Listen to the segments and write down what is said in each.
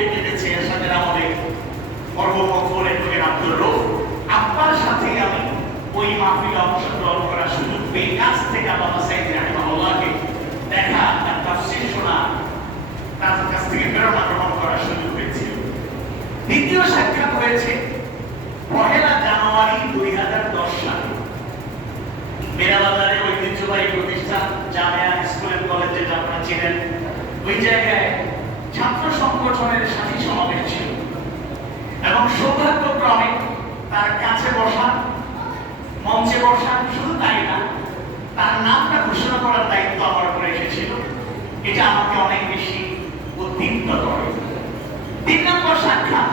থেকে গেছে এরশাদের আমলে মরহুম এডভোকেট আব্দুর রউফ আব্বার সাথে আমি ওই মাহফিলে অংশগ্রহণ করার সুযোগ পেয়ে কাছ থেকে আল্লামা সাইদি রাহিমাহুল্লাহকে দেখা, তার তাফসীর শোনা, তার কাছ থেকে প্রেরণা গ্রহণ করার সুযোগ পেয়েছিল। দ্বিতীয় সাক্ষাৎ হয়েছে 1 জানুয়ারি 2010 সালে মেরাবাজারে ঐতিহ্যবাহী প্রতিষ্ঠান জামিয়া স্কুল এন্ড কলেজ, যেটা আপনারা চিনেন, ওই জায়গায় ছাত্র সংগঠনের সাথী সমাবেশ ছিল এবং সৌভাগ্যক্রমে তার কাছে বসা, মঞ্চে বসা, শুধু তাই না, তার নামটা ঘোষণা করার দায়িত্ব আমার উপরে এসেছিল। এটা আমাকে অনেক বেশি উদ্দীপ্ত করে। 3 নম্বর সাক্ষাৎ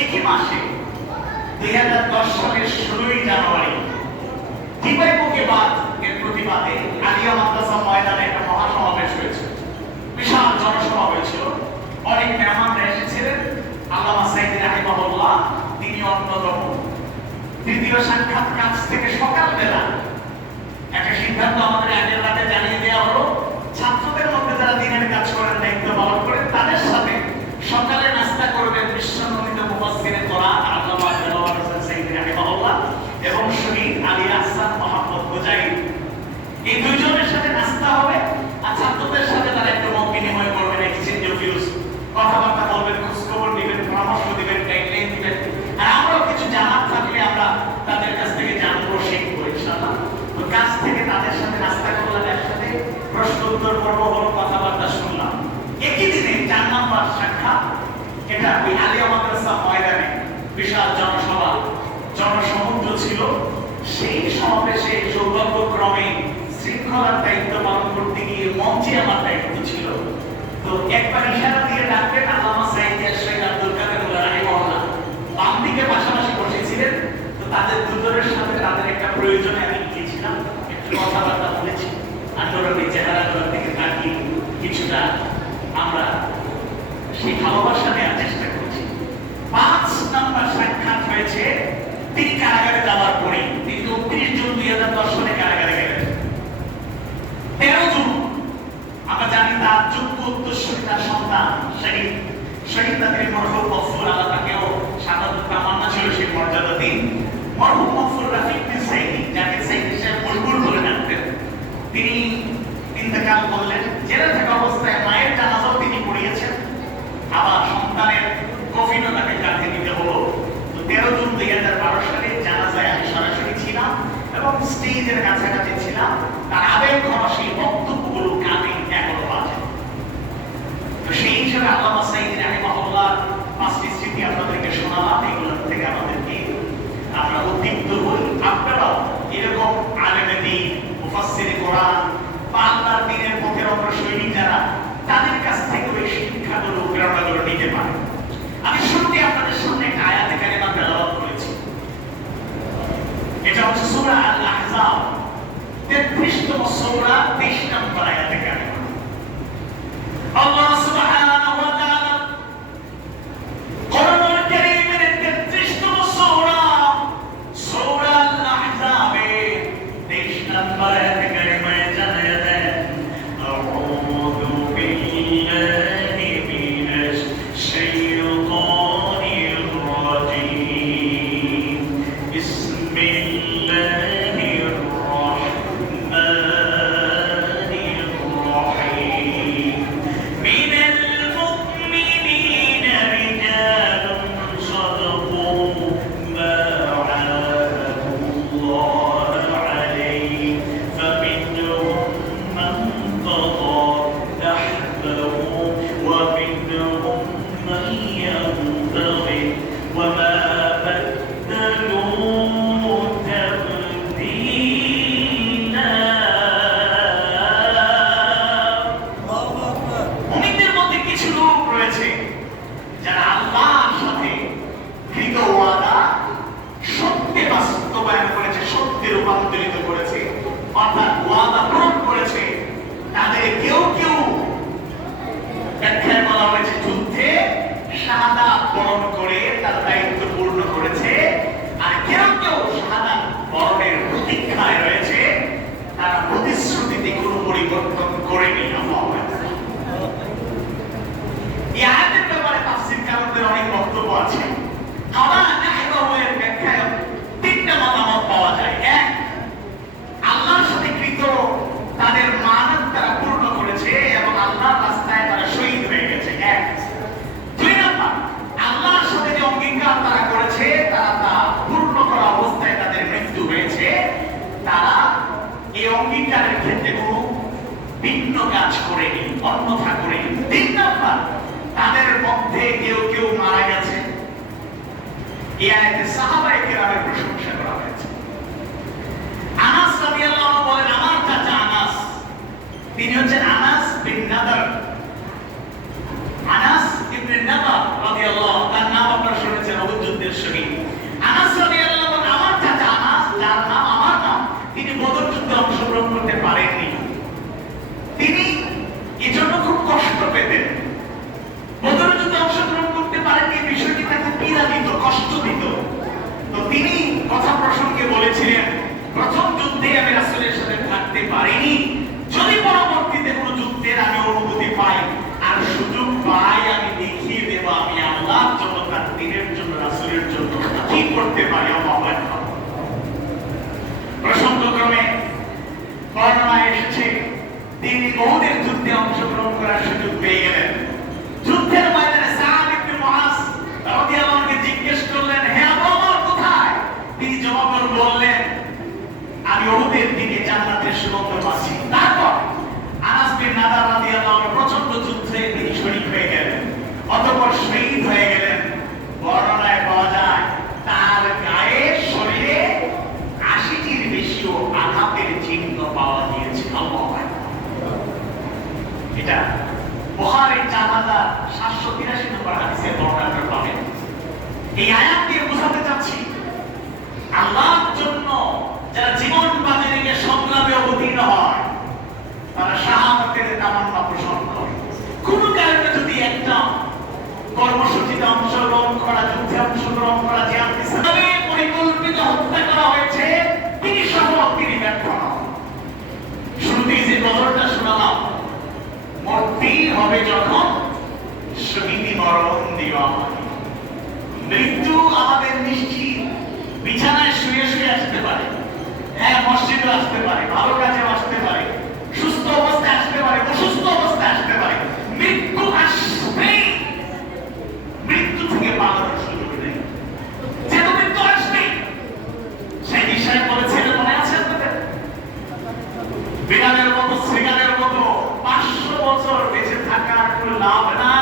একই মাসে 2010 সালের 16 জানুয়ারি দিবাই মুকেবাদ এর প্রতিবাদে আলিয়া মাদ্রাসা ময়দানে একটা মহাসমাবেশ হয়েছে। বিশাল জনসভা হয়েছিল, অনেক মেহমানরা এসেছিলেন, আল্লামা সাইদি রাহিমাহুল্লাহ তিনি অন্যতম। তৃতীয় সাক্ষাৎ কাছ থেকে সকালবেলা একটা সিদ্ধান্ত আমাদের আগের রাতে জানিয়ে দেওয়া হলো, ছাত্রদের মধ্যে যারা দিনের কাজ করেন, দায়িত্ব পালন করেন, তাদের সাথে সকালে নাস্তা করবেন বিশ্বনন্দিত মুফাসসিরে কোরআন আল্লামা দেওয়ার হোসেন সাইদি রাহিমাহুল্লাহ এবং শহীদ আলী আহসান মোহাম্মদ মুজাহিদ। এই দুইজনের সাথে নাস্তা হবে আর ছাত্রদের সাথে তারা একটু মত বিনিময় করবেন, এক্সচেঞ্জ অফ ভিউজ, কথাবার্তা বলবেন, খোঁজখবর দিবেন, পরামর্শ দিবেন, গাইডলাইন দিবেন। আর আমরাও কিছু জানার থাকলে আমরা তাদের কাছ থেকে জানবো, শিখবো ইনশাআল্লাহ। তো কাছ থেকে তাদের সাথে নাস্তা করলাম, একসাথে প্রশ্ন উত্তর পর্ব হলো, কথাবার্তা শুনলাম। একই দিনে 4 নম্বর সাক্ষাৎ, এটা ওই আলিয়া মাদ্রাসা ময়দানে বিশাল জনসভা, জনসমুদ্র ছিল। সেই সমাবেশে সৌভাগ্যক্রমে শৃঙ্খলার দায়িত্ব পালন করতে গিয়ে মঞ্চে আমার দায়িত্ব ছিল। তো একবার ইশারা দিয়ে ডাকলেন আল্লামা সাইদি শহীদ আব্দুল কাদের রাহিমাহুল্লাহ, বাম দিকে পাশাপাশি বসেছিলেন। তো তাদের দুজনের সাথে তাদের একটা প্রয়োজনে আমি গিয়েছিলাম, একটু কথাবার্তা বলেছি, আন্দোলনের চেহারাগুলোর দিকে তাকিয়ে কিছুটা আমরা সেই ভালোবাসা নেওয়ার চেষ্টা করছি। 5 নম্বর সাক্ষাৎ হয়েছে তিনি কারাগারে যাওয়ার পরে। তিনি 29 জুন 2010 সালে কারাগারে গেলেন। 13 জুন আমরা জানি তার যোগ্য উত্তরসূরি, তার সন্তান শহীদ তাদের মরহুম মকফুর, আল্লাহ তাকেও শাহাদাত তামান্না ছিল সেই মর্যাদা দিন। মরহুম মকফুর রাফিক বিন সাইদি, যাকে সাইদি সাহেব বুলবুল বলে ডাকতেন, তিনি ইন্তেকাল করলেন। জেলে থাকা অবস্থায় মায়ের জানাজাও তিনি পড়িয়েছেন, আবার সন্তানের কফিনও তাকে কাঁধে নিতে হলো। তো 13 জুন 2012 সালে জানাজায় আমি সরাসরি ছিলাম এবং স্টেজের কাছাকাছি ছিলাম। তার আবেগ ঘন সেই বক্তব্যগুলো কানে এখনো বাজে। তো সেই হিসেবে আল্লামা সাইদি রাহিমাহুল্লাহ 5টি স্মৃতি আপনাদেরকে শোনালাম। এগুলো থেকে আমাদেরকে আমরা উদ্দীপ্ত হই। আপনারাও এরকম আলেমে দ্বীন, মুফাসসিরে কোরআন বা আল্লাহর দ্বীনের পথের অগ্রসরী যারা, তাদের কাছ থেকে ওই শিক্ষাগুলো, প্রেরণাগুলো নিতে পারেন। আমি শুরুতে আপনাদের সামনে একটা আয়াতে কারিমা তেলাওয়াত করেছি। এটা হচ্ছে সূরা আল আহজাব 33তম সূরা 23 নম্বর আয়াতে কারিমা। আল্লাহ সুবহানাহু ওয়া তাআলা কোরআনুল কারীমের 33তম সূরা সূরা আল আহজাবের 23 নম্বর আয়াতে কারিমায় জানিয়ে দেন, আউযু বিল্লাহি মিনাশ শাইতানির রাজীম, বিসমিল্লাহির রাহমানির রাহিম, মিনাল মুমিনিনা রিজালুন সাদাকু মা আহাদুল্লাহ আলাইহি ফামিনহুম মান قضى نحبه ومنهم من ينتظر وما بدلوا تبديلا। মুমিনদের মধ্যে কিছু লোক রয়েছে যারা আল্লাহর সাথে কৃত ওয়াদা সত্যে বাস্তবায়ন করেছে, সত্যে রূপান্তরিত করেছে, অর্থাৎ ওয়াদা পূরণ করেছে। তাদের কেউ কেউ ব্যাখ্যায় বলা হয়েছে যুদ্ধে শাহাদাত বরণ করে তার দায়িত্ব পূর্ণ করেছে, আর কেউ কেউ শাহাদাত বরণের প্রতীক্ষায় রয়েছে, তারা প্রতিশ্রুতিতে কোনো পরিবর্তন করেনি। এই আয়াতের ব্যাপারে তাফসীর অতঃপর শহীদ হয়ে গেলেন। বর্ণনায় পাওয়া যায় তার গায়ে শরীরে ৮০টির বেশিও আঘাতের চিহ্ন পাওয়া গিয়েছে। আল্লাহু আকবার। এটা বুখারীর ৪৭৮৩ নম্বর হাদিসে বর্ণনা পাবেন। এই আয়াত দিয়ে বোঝাতে চাচ্ছি আল্লাহর জন্য যারা জীবন বাজি রেখে সংগ্রামে অবতীর্ণ হয় তারা শাহাদাতের তামান্না পোষণ করে। কোন কারণে যদি একটা কর্মসূচিতে অংশগ্রহণ করা, যুদ্ধে অংশগ্রহণ করা, জিহাদ ইসলামে পরিকল্পিত হত্যা করা হয়েছে, তিনি সফল, তিনি ব্যর্থ নন। শুরুতেই যে গজলটা শোনালাম, মরতেই হবে যখন শহীদি মরণ দিবা। মৃত্যু আমাদের নিশ্চিত। বিছানায় শুয়ে শুয়ে আসতে পারে, হ্যাঁ মসজিদে আসতে পারে, ভালো কাজে আসতে পারে, সুস্থ অবস্থায় আসতে পারে, অসুস্থ অবস্থায় আসতে পারে, মৃত্যু আসবে। মৃত্যু থেকে পালানোর সুযোগ নেই, যেহেতু মৃত্যু আসবে। সেই বিষয়ে বলেছিলেন, মনে আছে আপনাদের? বিড়ালের মতো, শৃগালের মতো ৫০০ বছর বেঁচে থাকার কোনো লাভ নাই।